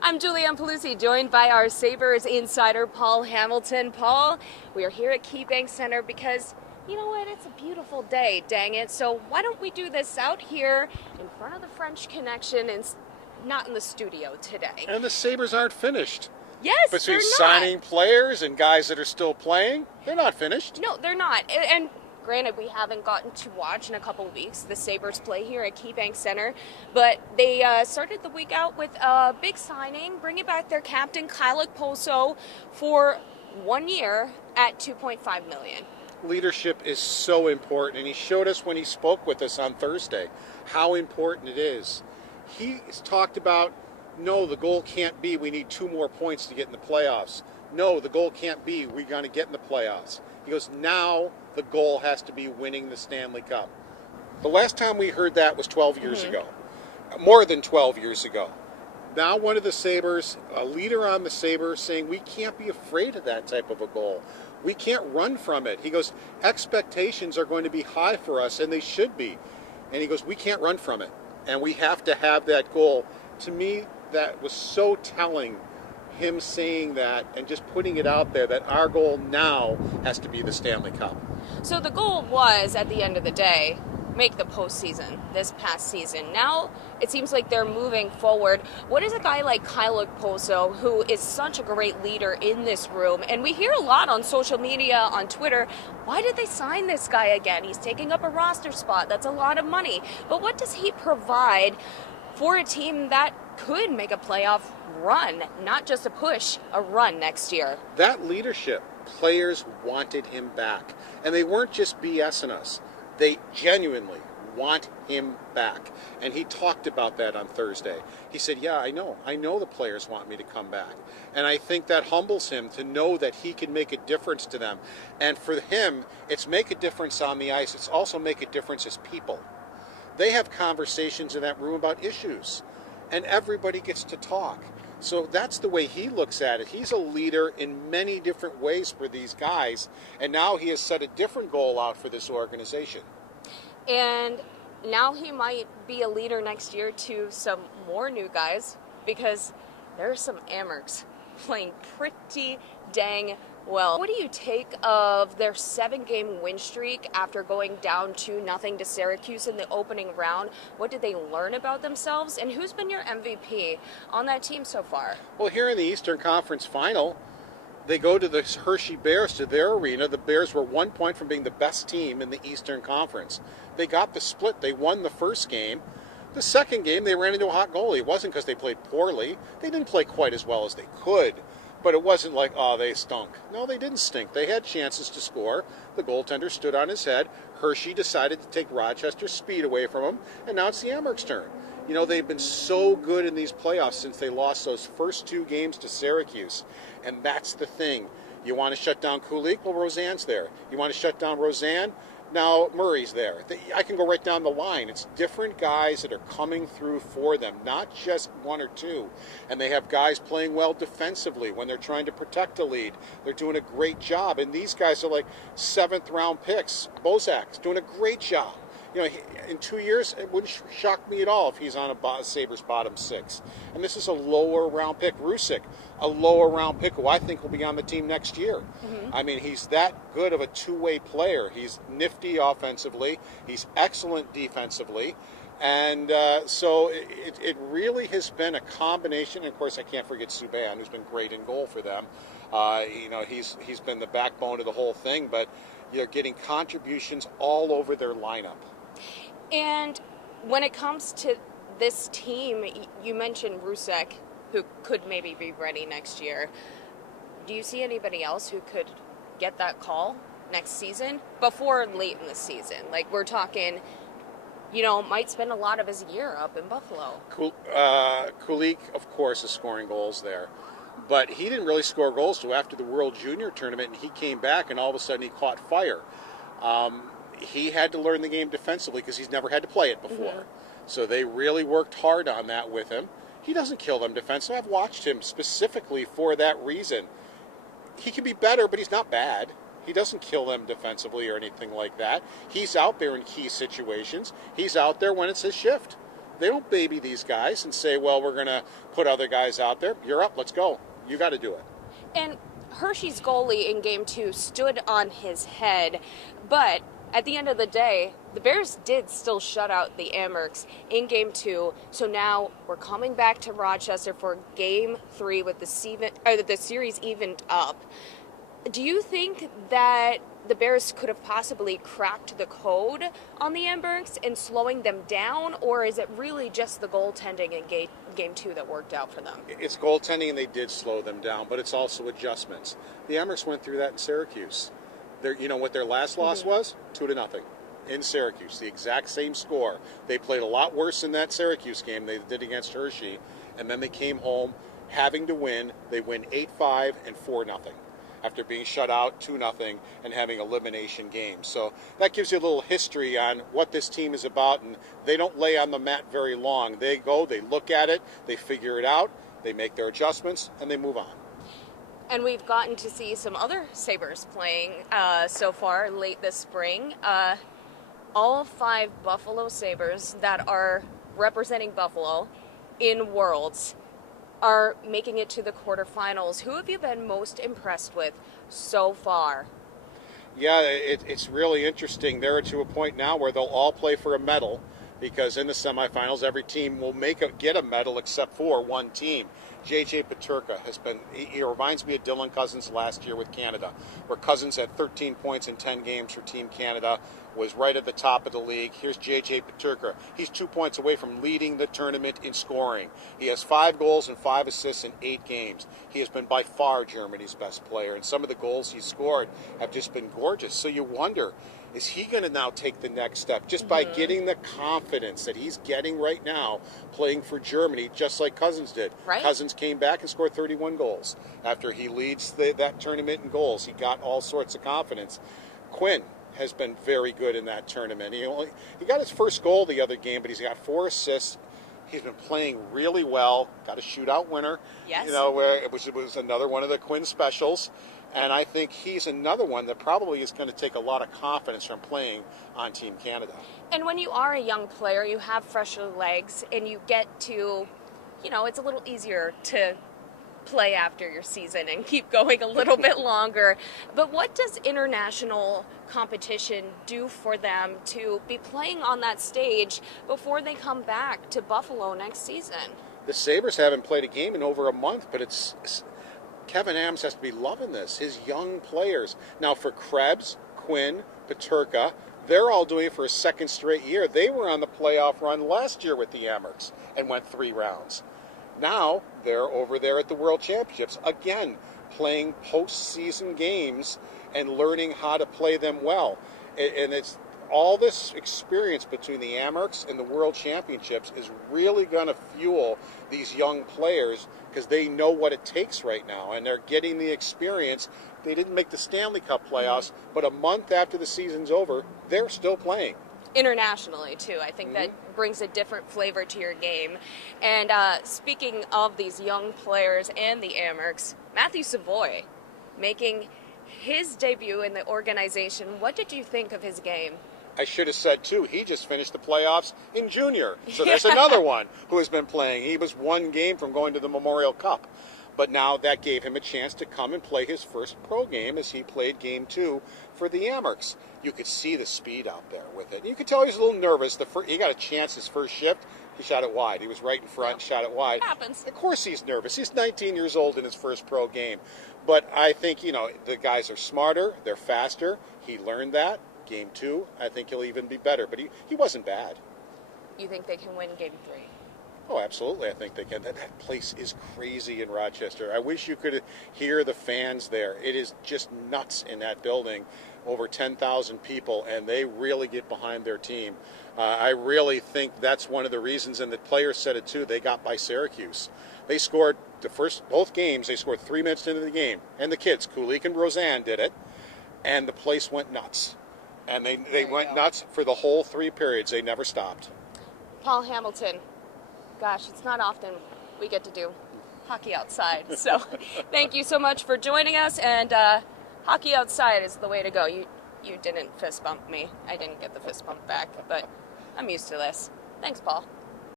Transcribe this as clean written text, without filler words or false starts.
I'm Julianne Pelusi, joined by our Sabres insider, Paul Hamilton. Paul, we are here at KeyBank Center because, you know what, it's a beautiful day, dang it. So why don't we do this out here in front of the French Connection and not in the studio today? And the Sabres aren't finished. Yes, Between they're not. signing players and guys that are still playing, they're not finished. No, they're not. And granted, we haven't gotten to watch in a couple of weeks the Sabres play here at KeyBank Center, but they started the week out with a big signing, bringing back their captain, Kyle Okposo, for 1 year at $2.5 million. Leadership is so important, and he showed us when he spoke with us on Thursday how important it is. He's talked about, no, the goal can't be we need 2 more points to get in the playoffs. No, the goal can't be we're going to get in the playoffs. He goes, now the goal has to be winning the Stanley Cup. The last time we heard that was 12 years ago. More than 12 years ago. Now one of the Sabres, a leader on the Sabres, saying we can't be afraid of that type of a goal. We can't run from it. He goes, expectations are going to be high for us, and they should be. And he goes, we can't run from it. And we have to have that goal. To me, that was so telling, him saying that and just putting it out there that our goal now has to be the Stanley Cup. So the goal was, at the end of the day, make the postseason this past season. Now it seems like they're moving forward. What is a guy like Kyle Okposo, who is such a great leader in this room, and we hear a lot on social media, on Twitter, why did they sign this guy again? He's taking up a roster spot. That's a lot of money. But what does he provide for a team that could make a playoff run, not just a push, a run next year? That leadership, players wanted him back. And they weren't just BSing us. They genuinely want him back. And he talked about that on Thursday. He said, yeah, I know the players want me to come back. And I think that humbles him to know that he can make a difference to them. And for him, it's make a difference on the ice. It's also make a difference as people. They have conversations in that room about issues. And everybody gets to talk. So that's the way he looks at it. He's a leader in many different ways for these guys, and now he has set a different goal out for this organization. And now he might be a leader next year to some more new guys, because there are some Amerks playing pretty dang well. What do you take of their 7-game win streak after going down 2-0 to Syracuse in the opening round? What did they learn about themselves? And who's been your MVP on that team so far? Well, here in the Eastern Conference Final, they go to the Hershey Bears, to their arena. The Bears were 1 point from being the best team in the Eastern Conference. They got the split. They won the first game. The second game, they ran into a hot goalie. It wasn't because they played poorly. They didn't play quite as well as they could. But it wasn't like, oh, they stunk. No, they didn't stink. They had chances to score. The goaltender stood on his head. Hershey decided to take Rochester's speed away from him, and now it's the Amerks' turn. You know, they've been so good in these playoffs since they lost those first 2 games to Syracuse. And that's the thing. You want to shut down Kulik? Well, Roseanne's there. You want to shut down Roseanne? Now Murray's there. I can go right down the line. It's different guys that are coming through for them, not just 1 or 2. And they have guys playing well defensively when they're trying to protect a lead. They're doing a great job. And these guys are like 7th-round picks. Bozak's doing a great job. You know, in 2 years, it wouldn't shock me at all if he's on a Sabres bottom 6. And this is a lower-round pick. Rusick, a lower-round pick who I think will be on the team next year. I mean, he's that good of a two-way player. He's nifty offensively. He's excellent defensively. And so it really has been a combination. And, of course, I can't forget Subban, who's been great in goal for them. You know, he's been the backbone of the whole thing. But you're getting contributions all over their lineup. And when it comes to this team, you mentioned Rusick, who could maybe be ready next year. Do you see anybody else who could get that call next season before late in the season? Like, we're talking, you know, might spend a lot of his year up in Buffalo. Kulik, of course, is scoring goals there. But he didn't really score goals until after the World Junior Tournament, and he came back, and all of a sudden he caught fire. He had to learn the game defensively because he's never had to play it before. So they really worked hard on that with him. He doesn't kill them defensively. I've watched him specifically for that reason. He can be better, but he's not bad. He doesn't kill them defensively or anything like that. He's out there in key situations. He's out there when it's his shift. They don't baby these guys and say, well, we're going to put other guys out there. You're up. Let's go. You got to do it. And Hershey's goalie in Game 2 stood on his head, but at the end of the day, the Bears did still shut out the Amherst in Game 2, so now we're coming back to Rochester for Game 3 with the series evened up. Do you think that the Bears could have possibly cracked the code on the Amherst in slowing them down, or is it really just the goaltending in Game 2 that worked out for them? It's goaltending, and they did slow them down, but it's also adjustments. The Amherst went through that in Syracuse. You know what their last loss was? 2-0 in Syracuse. The exact same score. They played a lot worse in that Syracuse game they did against Hershey, and then they came home having to win. They win 8-5 and 4-0 after being shut out 2-0 and having elimination games. So that gives you a little history on what this team is about, and they don't lay on the mat very long. They go, they look at it, they figure it out, they make their adjustments, and they move on. And we've gotten to see some other Sabres playing so far late this spring. All 5 Buffalo Sabres that are representing Buffalo in Worlds are making it to the quarterfinals. Who have you been most impressed with so far? Yeah, it's really interesting. They're to a point now where they'll all play for a medal, because in the semifinals, every team will get a medal except for one team. J.J. Peterka he reminds me of Dylan Cousins last year with Canada, where Cousins had 13 points in 10 games for Team Canada, was right at the top of the league. Here's J.J. Peterka. He's 2 points away from leading the tournament in scoring. He has 5 goals and 5 assists in 8 games. He has been by far Germany's best player, and some of the goals he scored have just been gorgeous. So you wonder, is he going to now take the next step just by getting the confidence that he's getting right now playing for Germany, just like Cousins did? Right. Cousins came back and scored 31 goals. After he leads that tournament in goals, he got all sorts of confidence. Quinn has been very good in that tournament. He got his first goal the other game, but he's got 4 assists. He's been playing really well. Got a shootout winner. Yes. Where it was another one of the Quinn specials. And I think he's another one that probably is going to take a lot of confidence from playing on Team Canada. And when you are a young player, you have fresher legs, and you get to, it's a little easier to play after your season and keep going a little bit longer. But what does international competition do for them to be playing on that stage before they come back to Buffalo next season? The Sabres haven't played a game in over a month, but Kevin Adams has to be loving this. His young players. Now for Krebs, Quinn, Peterka, they're all doing it for a second straight year. They were on the playoff run last year with the Amherst and went 3 rounds. Now they're over there at the World Championships, again, playing postseason games and learning how to play them well. And it's all this experience between the Amherst and the World Championships is really going to fuel these young players, because they know what it takes right now, and they're getting the experience. They didn't make the Stanley Cup playoffs, but a month after the season's over, they're still playing. Internationally, too. I think that brings a different flavor to your game. And speaking of these young players and the Amherst, Matthew Savoy making his debut in the organization. What did you think of his game? I should have said, too, he just finished the playoffs in junior. So there's another one who has been playing. He was 1 game from going to the Memorial Cup. But now that gave him a chance to come and play his first pro game as he played Game 2 for the Amherst. You could see the speed out there with it. You could tell he was a little nervous. He got a chance his first shift. He shot it wide. He was right in front, shot it wide. Happens. Of course he's nervous. He's 19 years old in his first pro game. But I think, the guys are smarter. They're faster. He learned that. Game 2, I think he'll even be better. But he wasn't bad. You think they can win Game 3? Oh, absolutely. I think they can. That place is crazy in Rochester. I wish you could hear the fans there. It is just nuts in that building. Over 10,000 people, and they really get behind their team. I really think that's one of the reasons, and the players said it too, they got by Syracuse. They scored both games, they scored 3 minutes into the game. And the kids, Kulik and Roseanne, did it. And the place went nuts. And they went nuts for the whole 3 periods. They never stopped. Paul Hamilton. Gosh, it's not often we get to do hockey outside. So thank you so much for joining us. And hockey outside is the way to go. You didn't fist bump me. I didn't get the fist bump back, but I'm used to this. Thanks, Paul.